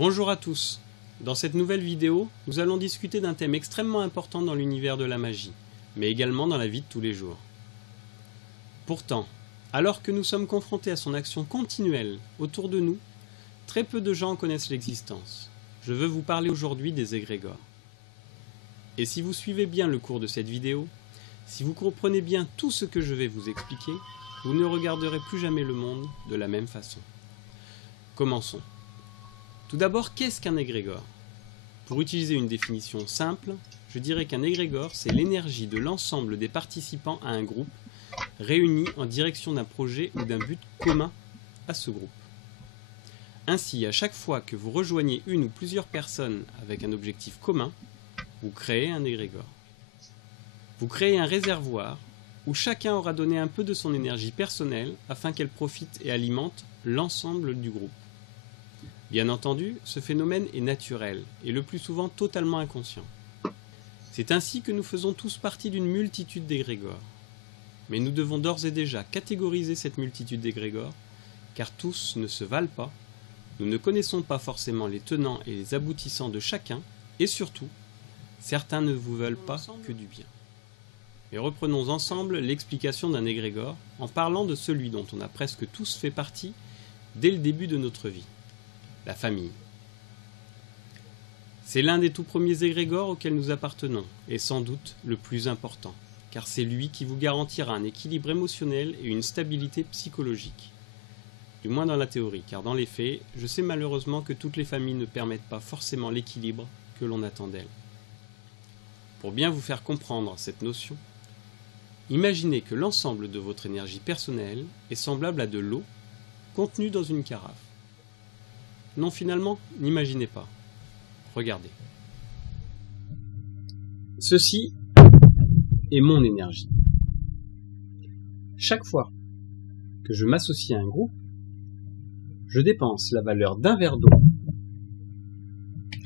Bonjour à tous. Dans cette nouvelle vidéo, nous allons discuter d'un thème extrêmement important dans l'univers de la magie, mais également dans la vie de tous les jours. Pourtant, alors que nous sommes confrontés à son action continuelle autour de nous, très peu de gens en connaissent l'existence. Je veux vous parler aujourd'hui des égrégores. Et si vous suivez bien le cours de cette vidéo, si vous comprenez bien tout ce que je vais vous expliquer, vous ne regarderez plus jamais le monde de la même façon. Commençons. Tout d'abord, qu'est-ce qu'un égrégore? Pour utiliser une définition simple, je dirais qu'un égrégore, c'est l'énergie de l'ensemble des participants à un groupe, réunis en direction d'un projet ou d'un but commun à ce groupe. Ainsi, à chaque fois que vous rejoignez une ou plusieurs personnes avec un objectif commun, vous créez un égrégore. Vous créez un réservoir où chacun aura donné un peu de son énergie personnelle afin qu'elle profite et alimente l'ensemble du groupe. Bien entendu, ce phénomène est naturel et le plus souvent totalement inconscient. C'est ainsi que nous faisons tous partie d'une multitude d'égrégores. Mais nous devons d'ores et déjà catégoriser cette multitude d'égrégores, car tous ne se valent pas, nous ne connaissons pas forcément les tenants et les aboutissants de chacun, et surtout, certains ne vous veulent pas que du bien. Mais reprenons ensemble l'explication d'un égrégore en parlant de celui dont on a presque tous fait partie dès le début de notre vie. La famille. C'est l'un des tout premiers égrégores auxquels nous appartenons, et sans doute le plus important, car c'est lui qui vous garantira un équilibre émotionnel et une stabilité psychologique. Du moins dans la théorie, car dans les faits, je sais malheureusement que toutes les familles ne permettent pas forcément l'équilibre que l'on attend d'elles. Pour bien vous faire comprendre cette notion, imaginez que l'ensemble de votre énergie personnelle est semblable à de l'eau contenue dans une carafe. Non, finalement, n'imaginez pas. Regardez. Ceci est mon énergie. Chaque fois que je m'associe à un groupe, je dépense la valeur d'un verre d'eau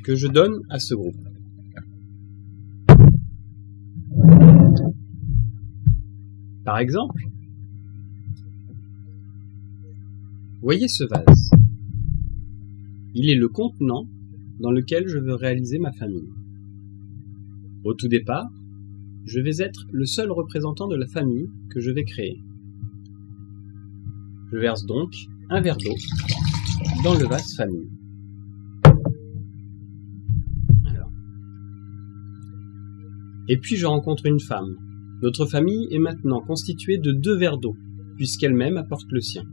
que je donne à ce groupe. Par exemple, voyez ce vase. Il est le contenant dans lequel je veux réaliser ma famille. Au tout départ, je vais être le seul représentant de la famille que je vais créer. Je verse donc un verre d'eau dans le vase famille. Et puis je rencontre une femme. Notre famille est maintenant constituée de 2 verres d'eau, puisqu'elle-même apporte le sien.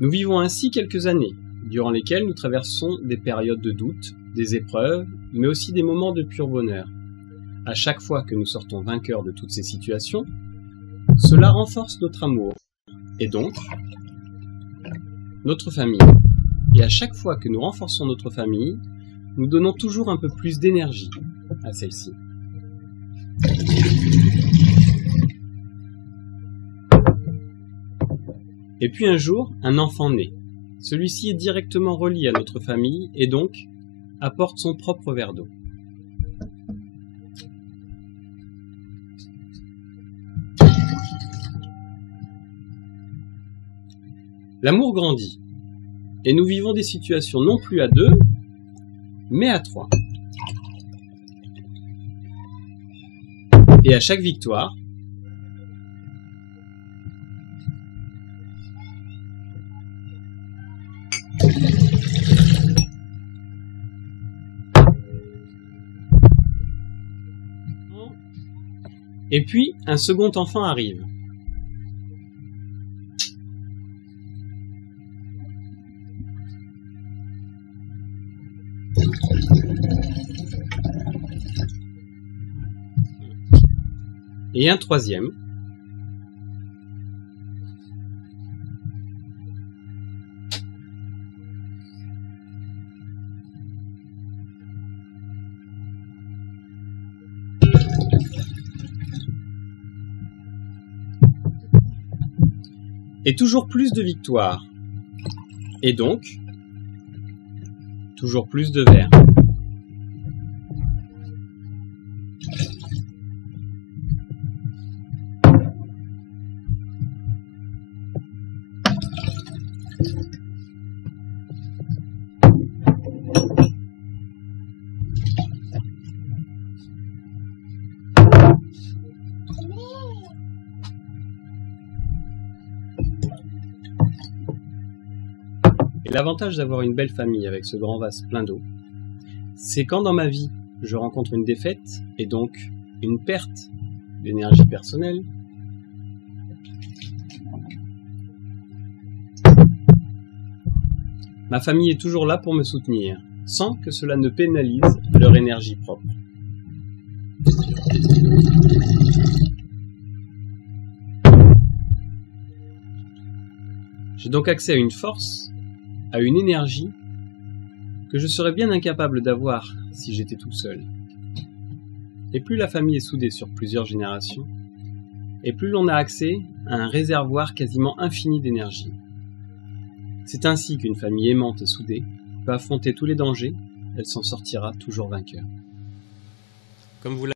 Nous vivons ainsi quelques années, durant lesquelles nous traversons des périodes de doute, des épreuves, mais aussi des moments de pur bonheur. À chaque fois que nous sortons vainqueurs de toutes ces situations, cela renforce notre amour, et donc notre famille. Et à chaque fois que nous renforçons notre famille, nous donnons toujours un peu plus d'énergie à celle-ci. Et puis un jour, un enfant naît. Celui-ci est directement relié à notre famille et donc apporte son propre verre d'eau. L'amour grandit et nous vivons des situations non plus à 2, mais à 3. Et à chaque victoire, et puis un second enfant arrive. Et un troisième. Et toujours plus de victoires. Et donc, toujours plus de verres. Et l'avantage d'avoir une belle famille avec ce grand vase plein d'eau, c'est quand dans ma vie, je rencontre une défaite et donc une perte d'énergie personnelle, ma famille est toujours là pour me soutenir, sans que cela ne pénalise leur énergie propre. J'ai donc accès à une force, à une énergie que je serais bien incapable d'avoir si j'étais tout seul. Et plus la famille est soudée sur plusieurs générations, et plus l'on a accès à un réservoir quasiment infini d'énergie. C'est ainsi qu'une famille aimante et soudée peut affronter tous les dangers, elle s'en sortira toujours vainqueur. Comme vous